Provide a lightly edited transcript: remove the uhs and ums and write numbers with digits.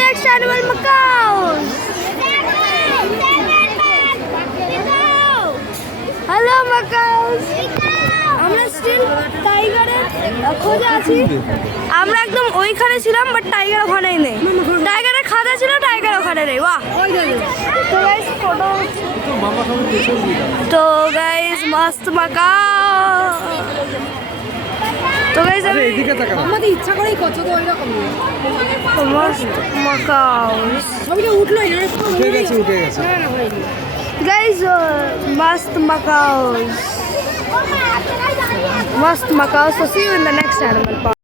next animal macaws. Hello macaws. আমরা still টাইগারের খোঁজে আছি। আমরা একদম ওইখানে ছিলাম বাট টাইগার ওখানেই নেই। টাইগারের খাঁচা ছিল, টাইগার ওখানে নেই। বাহ। তো গাইস ফটো, তো গাইস মস্ত মাকাও। তো গাইস আমি আমাদের ইচ্ছা করেই করছো তো ওই রকম মস্ত মাকাও। ছবিটা উঠলো উঠে গেছে গাইস মস্ত মাকাও, মস্ত Macau. So see you in the next animal park.